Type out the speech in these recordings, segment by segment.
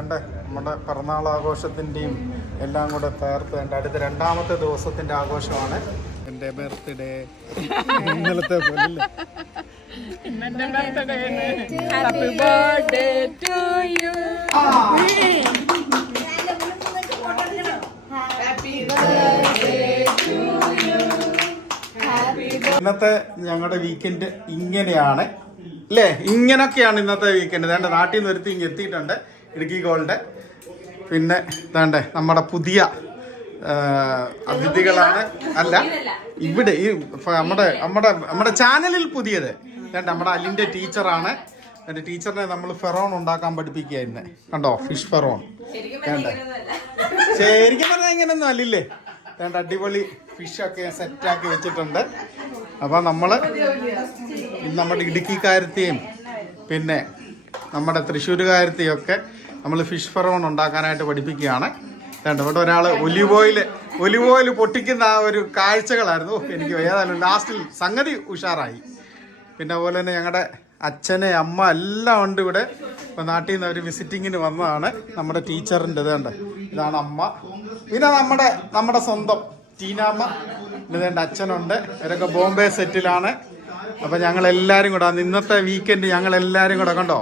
നമ്മുടെ പിറന്നാൾ ആഘോഷത്തിൻ്റെയും എല്ലാം കൂടെ തേർത്ത് അടുത്ത രണ്ടാമത്തെ ദിവസത്തിൻ്റെ ആഘോഷമാണ്. എൻ്റെ ബർത്ത്ഡേ ഇന്നലത്തെ പോലെ ഇന്നത്തെ ഞങ്ങളുടെ വീക്കെൻഡ് ഇങ്ങനെയാണ് അല്ലേ? ഇങ്ങനൊക്കെയാണ് ഇന്നത്തെ വീക്കെൻഡ്. വേണ്ട നാട്ടിൽ നിന്ന് ഒരുത്തി ഇങ്ങ് എത്തിയിട്ടുണ്ട്, ഇടുക്കി ഗോൾഡ്. പിന്നെ വേണ്ടേ നമ്മുടെ പുതിയ അതിഥികളാണ്. അല്ല, ഇവിടെ ഈ നമ്മുടെ ചാനലിൽ പുതിയത് വേണ്ട നമ്മുടെ അലിൻ്റെ ടീച്ചറാണ്. എൻ്റെ ടീച്ചറിനെ നമ്മൾ ഫെറോൺ ഉണ്ടാക്കാൻ പഠിപ്പിക്കുക ഇന്ന്. കണ്ടോ, ഫിഷ് ഫെറോൺ. വേണ്ട ശരിക്കും പറഞ്ഞാൽ ഇങ്ങനെയൊന്നും അല്ലില്ലേ. വേണ്ട അടിപൊളി ഫിഷൊക്കെ സെറ്റാക്കി വെച്ചിട്ടുണ്ട്. അപ്പം നമ്മൾ നമ്മുടെ ഇടുക്കിക്കാരത്തെയും പിന്നെ നമ്മുടെ തൃശ്ശൂരുകാരത്തെയും ഒക്കെ നമ്മൾ ഫിഷ് ഫെറോൺ ഉണ്ടാക്കാനായിട്ട് പഠിപ്പിക്കുകയാണ്. വേണ്ട ഇവിടെ ഒരാൾ ഒലിവ് ഓയിൽ പൊട്ടിക്കുന്ന ആ ഒരു കാഴ്ചകളായിരുന്നു. എനിക്ക് ഏതായാലും ലാസ്റ്റിൽ സംഗതി ഉഷാറായി. പിന്നെ അതുപോലെ തന്നെ ഞങ്ങളുടെ അച്ഛനെ അമ്മ എല്ലാം ഉണ്ട് ഇവിടെ. ഇപ്പം നാട്ടിൽ നിന്ന് അവർ വിസിറ്റിങ്ങിന് വന്നതാണ്. നമ്മുടെ ടീച്ചറിൻ്റെ ഇതുണ്ട്, ഇതാണ് അമ്മ. പിന്നെ നമ്മുടെ സ്വന്തം ടീനാമ്മ, പിന്നെ എൻ്റെ അച്ഛനുണ്ട്. ഇവരൊക്കെ ബോംബെ സെറ്റിലാണ്. അപ്പം ഞങ്ങളെല്ലാവരും കൂടെ ഇന്നത്തെ വീക്കെൻഡ് ഞങ്ങളെല്ലാവരും കൂടെ കണ്ടോ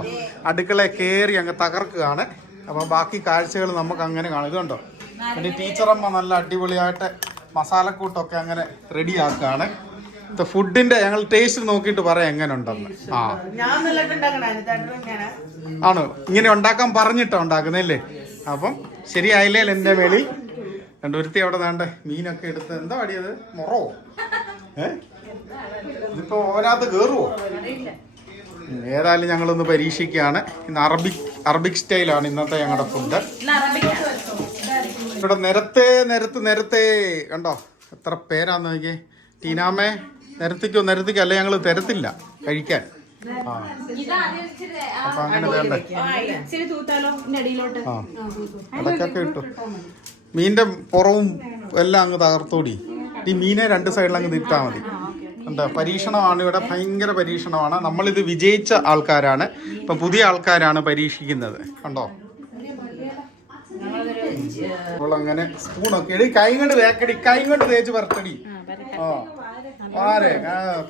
അടുക്കളയിൽ കയറി അങ്ങ് തകർക്കുകയാണ്. അപ്പം ബാക്കി കാഴ്ചകൾ നമുക്ക് അങ്ങനെ കാണാം. ഇതുണ്ടോ എൻ്റെ ടീച്ചറമ്മ നല്ല അടിപൊളിയായിട്ട് മസാലക്കൂട്ടൊക്കെ അങ്ങനെ റെഡിയാക്കുകയാണ്. ഫുഡിന്റെ ഞങ്ങൾ ടേസ്റ്റ് നോക്കിയിട്ട് പറയാം എങ്ങനെ ഉണ്ടെന്ന്. ആണോ? ഇങ്ങനെ ഉണ്ടാക്കാൻ പറഞ്ഞിട്ടാ ഉണ്ടാക്കുന്നല്ലേ? അപ്പം ശരിയായില്ലേ എൻ്റെ മേളിൽ രണ്ടുപരുത്തി അവിടെ വേണ്ട മീനൊക്കെ എടുത്ത് എന്താ അടിയത് മൊറോ? ഇതിപ്പോ ഓനകത്ത് കേറുവോ? ഏതായാലും ഞങ്ങളൊന്ന് പരീക്ഷിക്കുകയാണ്. ഇന്ന് അറബിക് സ്റ്റൈലാണ് ഇന്നത്തെ ഞങ്ങളുടെ ഫുഡ്. ഇവിടെ നിരത്ത് കണ്ടോ എത്ര പേരാന്ന് നോക്കിയേ. ടീനാമേ നിരത്തിക്കോ അല്ലെ ഞങ്ങൾ തരത്തില്ല കഴിക്കാൻ. അപ്പൊ അങ്ങനെ വേണ്ടേ? ഇടയ്ക്കൊക്കെ ഇട്ടു. മീനിന്റെ പുറവും എല്ലാം അങ്ങ് തകർത്തോടി. ഈ മീനെ രണ്ട് സൈഡിൽ അങ്ങ് തിട്ടാൽ മതി. എന്താ പരീക്ഷണമാണ് ഇവിടെ, ഭയങ്കര പരീക്ഷണമാണ്. നമ്മളിത് വിജയിച്ച ആൾക്കാരാണ്, ഇപ്പൊ പുതിയ ആൾക്കാരാണ് പരീക്ഷിക്കുന്നത്. കണ്ടോ അങ്ങനെ സ്പൂണൊക്കെ എടി കൈ കൊണ്ട് തേക്കടി, കൈ കൊണ്ട് തേച്ച് വരട്ടടി.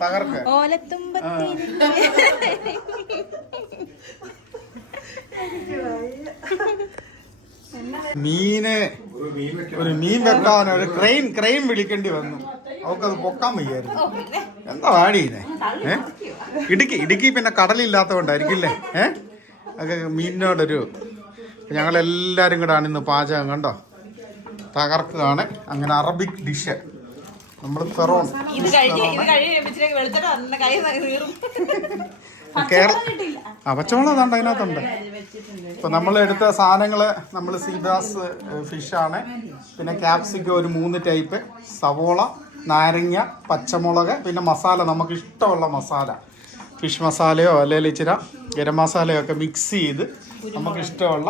തകർക്ക ഒരു മീൻ വെക്കാൻ ഒരു ക്രെയിൻ വിളിക്കേണ്ടി വന്നു. അവക്കത് പൊക്കാൻ വയ്യായിരുന്നു. എന്താ വാടിയേ? ഇടുക്കി പിന്നെ കടലില്ലാത്ത കൊണ്ടായിരിക്കില്ലേ? ഒക്കെ മീനിനോടൊരു ഞങ്ങളെല്ലാരും കൂടെ ആണ് ഇന്ന് പാചകം. കണ്ടോ തകർക്കുകയാണ്. അങ്ങനെ അറബിക് ഡിഷ് നമ്മൾ ഫെറോൺ പച്ചവെള്ളം അതാണ്ട് അതിനകത്തുണ്ട്. ഇപ്പൊ നമ്മൾ എടുത്ത സാധനങ്ങള് നമ്മൾ സീബ്രാസ് ഫിഷാണ്, പിന്നെ ക്യാപ്സിക്കം ഒരു 3 ടൈപ്പ്, സവോള, നാരങ്ങ, പച്ചമുളക്, പിന്നെ മസാല നമുക്ക് ഇഷ്ടമുള്ള മസാല, ഫിഷ് മസാലയോ അല്ലെങ്കിൽ ഇച്ചിരി ഗരം മസാലയോ ഒക്കെ മിക്സ് ചെയ്ത് നമുക്ക് ഇഷ്ടമുള്ള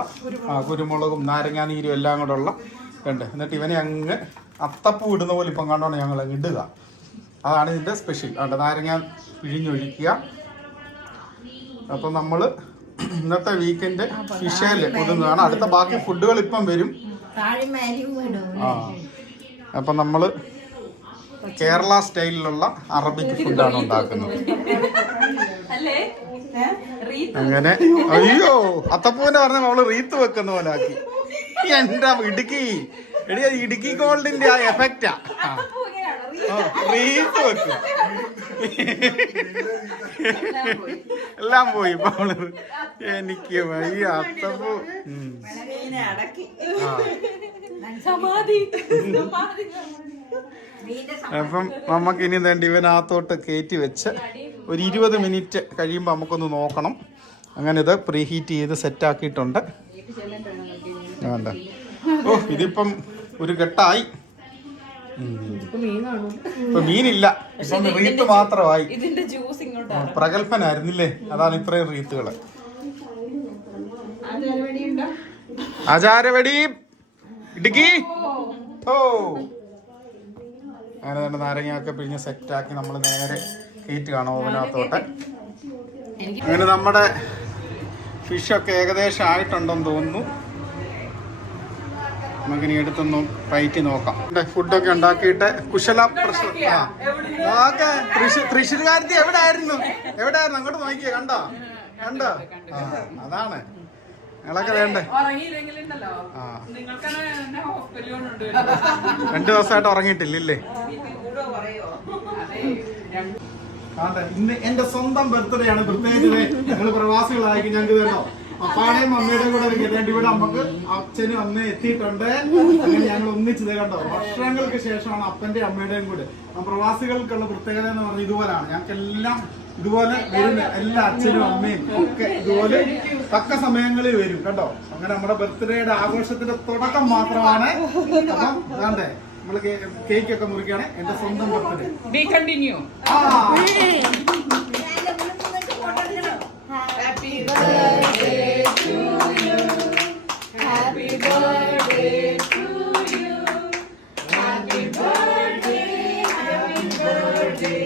കുരുമുളകും നാരങ്ങാ നീരും എല്ലാം കൂടെ ഉള്ള ഉണ്ട്. എന്നിട്ട് ഇവനെ അങ്ങ് അത്തപ്പൂ ഇടുന്ന പോലെ ഇപ്പം കണ്ടോണ്ട് ഞങ്ങൾ അങ്ങ് ഇടുക. അതാണ് ഇതിൻ്റെ സ്പെഷ്യൽ. അതുകൊണ്ട് നാരങ്ങ പിഴിഞ്ഞൊഴിക്കുക. അപ്പം നമ്മൾ ഇന്നത്തെ വീക്കെൻഡ് ഫിഷേല് ഒതുങ്ങുകയാണ്. അടുത്ത ബാക്കി ഫുഡുകൾ ഇപ്പം വരും. അപ്പം നമ്മൾ കേരള സ്റ്റൈലിലുള്ള അറബിക് ഫുഡാണ് ഉണ്ടാക്കുന്നത്. അങ്ങനെ അയ്യോ അത്തപ്പൂവിന്റെ പറഞ്ഞ അവള് റീത്ത് വെക്കുന്ന പോലെ ആക്കി. എന്താ ഇടുക്കി ഗോൾഡിന്റെ ആ എഫക്റ്റാ. റീത്ത് വെക്കുക എല്ലാം പോയി. ഇപ്പൊ അവള് എനിക്ക് വയ്യ അത്തപ്പൂ. അപ്പം നമുക്ക് ഇനി വേണ്ടി ഇവനകത്തോട്ട് കയറ്റി വെച്ച് ഒരു 20 മിനിറ്റ് കഴിയുമ്പോൾ നമുക്കൊന്ന് നോക്കണം. അങ്ങനെ ഇത് പ്രീ ഹീറ്റ് ചെയ്ത് സെറ്റാക്കിയിട്ടുണ്ട്. വേണ്ട ഇതിപ്പം ഒരു ഘട്ടമായി. ഇപ്പൊ മീനില്ല, ഇപ്പം റീത്ത് മാത്രമായി. പ്രഗത്ഭനായിരുന്നില്ലേ, അതാണ് ഇത്രയും റീത്തുകള്. ആചാരവെടി ഇടുക്കി. അങ്ങനെ തന്നെ നാരങ്ങയൊക്കെ പിഴിഞ്ഞ് സെറ്റാക്കി നമ്മൾ നേരെ കയറ്റി കാണാം ഓവനകത്തോട്ട്. അങ്ങനെ നമ്മുടെ ഫിഷൊക്കെ ഏകദേശം ആയിട്ടുണ്ടെന്ന് തോന്നുന്നു. നമുക്കിനി എടുത്തൊന്നും റൈറ്റ് നോക്കാം. ഫുഡൊക്കെ ഉണ്ടാക്കിയിട്ട് കുശല പ്രശ്നം. ഓക്കെ. തൃശ്ശൂർകാരത്തി എവിടെയായിരുന്നു? അങ്ങോട്ട് നോക്കിയേ. കണ്ടോ? അതാണ് ഞങ്ങളൊക്കെ വേണ്ടേ. 2 ദിവസമായിട്ട് ഉറങ്ങിയിട്ടില്ലേ? ഇന്ന് എന്റെ സ്വന്തം ബർത്ത്ഡേ ആണ്. പ്രത്യേകിച്ച് ഞങ്ങൾ പ്രവാസികളായിരിക്കും. ഞങ്ങൾക്ക് വേണ്ടോ അപ്പാടെയും അമ്മയുടെയും കൂടെ കേട്ടേണ്ടി ഇവിടെ നമുക്ക് അച്ഛനും അമ്മയും എത്തിയിട്ടുണ്ട്. അങ്ങനെ ഞങ്ങൾ ഒന്നിച്ചത് കണ്ടോ. വർഷങ്ങൾക്ക് ശേഷമാണ് അപ്പന്റെയും അമ്മയുടെയും കൂടെ. പ്രവാസികൾക്കുള്ള പ്രത്യേകത എന്ന് പറഞ്ഞാൽ ഇതുപോലെയാണ്. ഞങ്ങൾക്കെല്ലാം ഇതുപോലെ വരുന്ന എല്ലാ അച്ഛനും അമ്മയും ഒക്കെ ഇതുപോലെ തക്ക സമയങ്ങളിൽ വരും കേട്ടോ. അങ്ങനെ നമ്മുടെ ബർത്ത്ഡേയുടെ ആഘോഷത്തിന്റെ തുടക്കം മാത്രമാണ്. അപ്പം അതാണ്ടേ നമ്മള് കേക്ക് ഒക്കെ മുറിക്കുകയാണ്. എന്റെ സ്വന്തം birthday. Happy birthday to you. Happy birthday to you. Happy birthday, happy birthday,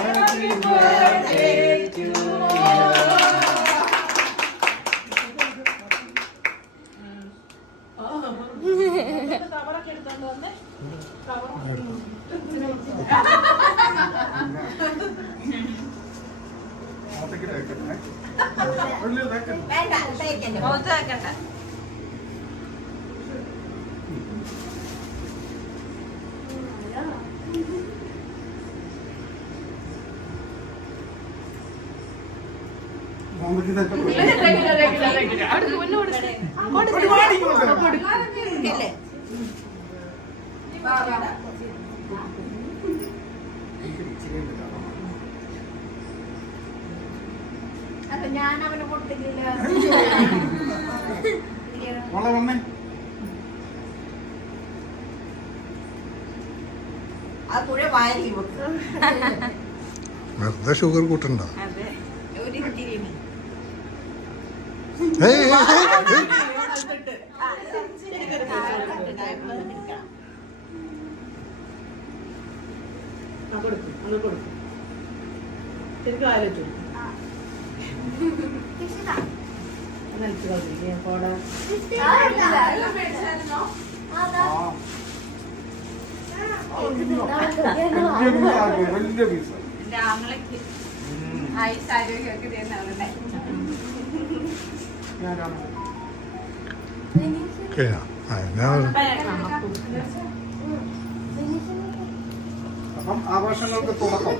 happy birthday to you. ഞാൻ അവനെ കൊടുത്തില്ല. വെറുതെ ഷുഗർ കൂട്ടണ്ട. അപ്പം ആഘോഷങ്ങൾക്ക് തുടക്കം.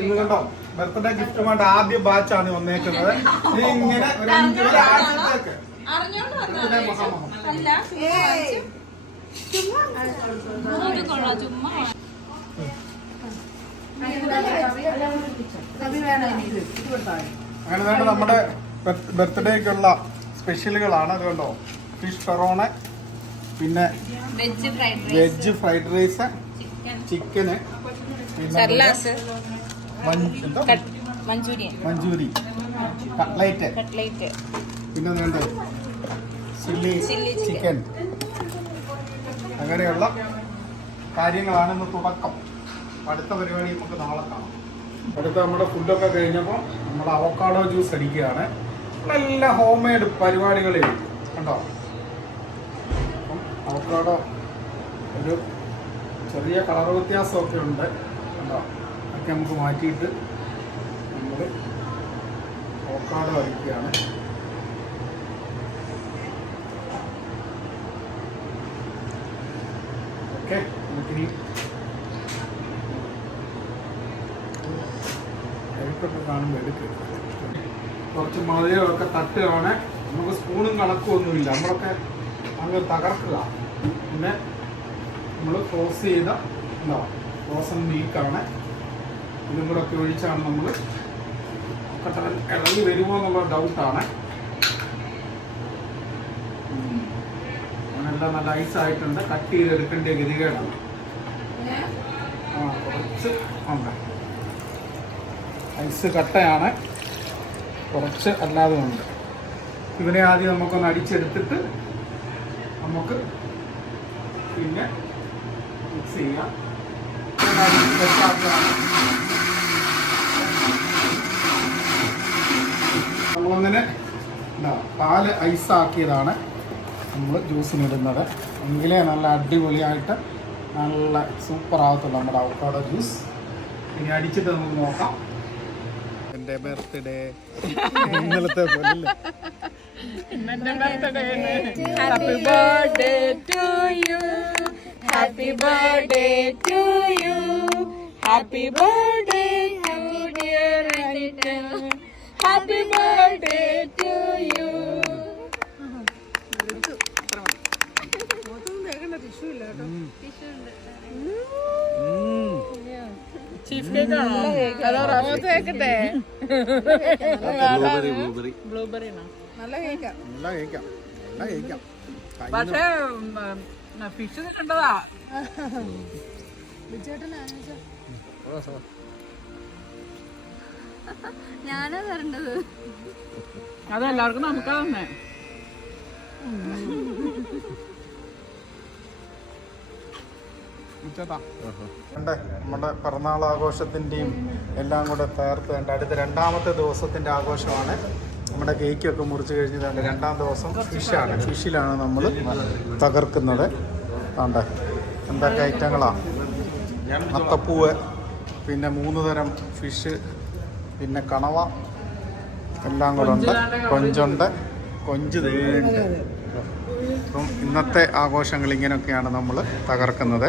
ഇന്ന് കണ്ടോ ബർത്ത്ഡേ ഗിഫ്റ്റുമായിട്ട് ആദ്യ ബാച്ചാണ് വന്നേക്കുന്നത്. ഇങ്ങനെ ഒരാഴ്ചത്തേക്ക് അങ്ങനെ വേണ്ട നമ്മുടെ ബർത്ത്ഡേക്കുള്ള സ്പെഷ്യലുകളാണ്. അതുകൊണ്ടോ ഫിഷ് ഫെറോണ്, പിന്നെ വെജ് ഫ്രൈഡ് റൈസ്, ചിക്കന്, മഞ്ചൂരി, കട്ട്ലൈറ്റ്, പിന്നെ വേണ്ടേ ചില്ലി ചിക്കൻ. അങ്ങനെയുള്ള കാര്യങ്ങളാണ് ഇന്ന് തുടക്കം. അടുത്ത പരിപാടി നമുക്ക് നാളെ കാണാം. അടുത്ത നമ്മുടെ ഫുഡൊക്കെ കഴിഞ്ഞപ്പോൾ നമ്മൾ അവക്കാഡോ ജ്യൂസ് അടിക്കുകയാണ്. നമ്മളെല്ലാം ഹോം മെയ്ഡ് പരിപാടികളിൽ കണ്ടോ. അപ്പം അവക്കാഡോ ഒരു ചെറിയ കളർ വ്യത്യാസമൊക്കെ ഉണ്ട് കണ്ടോ. അതൊക്കെ നമുക്ക് മാറ്റിയിട്ട് നമ്മൾ അവക്കാഡോ അടിക്കുകയാണ്. ഓക്കെ, നമുക്കിനി കഴിപ്പൊക്കെ കാണുമ്പോൾ എടുക്കുക. കുറച്ച് മധുരമൊക്കെ തട്ടുകയാണ്. നമുക്ക് സ്പൂണും കണക്കുമൊന്നുമില്ല. നമ്മളൊക്കെ അങ്ങ് തകർക്കുക. പിന്നെ നമ്മൾ ഫ്രോസ് ചെയ്ത ഫ്രോസൺ മീൽക്കാണ്. ഇതും കൂടെ ഒക്കെ ഒഴിച്ചാണ് നമ്മൾ ഇളകി വരുമോ എന്നുള്ള ഡൗട്ടാണ്. അങ്ങനെല്ലാം നല്ല ഐസായിട്ടുണ്ട്. കട്ട് ചെയ്തെടുക്കേണ്ട ഗതികേടാണ്. കുറച്ച് ഉണ്ട് ഐസ് കട്ടയാണ്, കുറച്ച് അല്ലാതെ ഉണ്ട്. ഇവനെ ആദ്യം നമുക്കൊന്ന് അടിച്ചെടുത്തിട്ട് നമുക്ക് പിന്നെ മിക്സ് ചെയ്യാം. അങ്ങനെ പാല് ഐസാക്കിയതാണ് നമ്മൾ ജ്യൂസിനിടുന്നത്. എങ്കിലേ നല്ല അടിപൊളിയായിട്ട് നല്ല സൂപ്പർ ആകത്തുള്ളൂ നമ്മുടെ അവക്കാഡോ ജ്യൂസ്. ഇനി അടിച്ചിട്ട് നമുക്ക് നോക്കാം. എൻ്റെ ബർത്ത്ഡേ ഇന്നലത്തെ പോലെ Happy birthday to you. Happy birthday to you. Happy birthday to dear Anita. Happy birthday to you. Chief cake ആണോ? കേക്കട്ടെ. ബ്ലൂബെറി നല്ല കേക്കാം. പക്ഷേ ഫിഷ് കണ്ടതാ. ഞാനാ തരേണ്ടത്. അതെല്ലാവർക്കും നമുക്കാ തന്നെ. നമ്മുടെ പിറന്നാൾ ആഘോഷത്തിൻ്റെയും എല്ലാം കൂടെ ചേർത്ത് അടുത്ത രണ്ടാമത്തെ ദിവസത്തിൻ്റെ ആഘോഷമാണ്. നമ്മുടെ കേക്കൊക്കെ മുറിച്ച് കഴിഞ്ഞ് രണ്ടാം ദിവസം ഫിഷാണ്. ഫിഷിലാണ് നമ്മൾ തകർക്കുന്നത്. ആണ്ടെ എന്തൊക്കെ ഐറ്റങ്ങളാണ്. അത്തപ്പൂവ്, പിന്നെ 3 തരം ഫിഷ്, പിന്നെ കണവ എല്ലാം കൂടെ ഉണ്ട്. കൊഞ്ചുണ്ട്, കൊഞ്ച് തേണ്ട്. അപ്പം ഇന്നത്തെ ആഘോഷങ്ങൾ ഇങ്ങനെയൊക്കെയാണ് നമ്മൾ തകർക്കുന്നത്.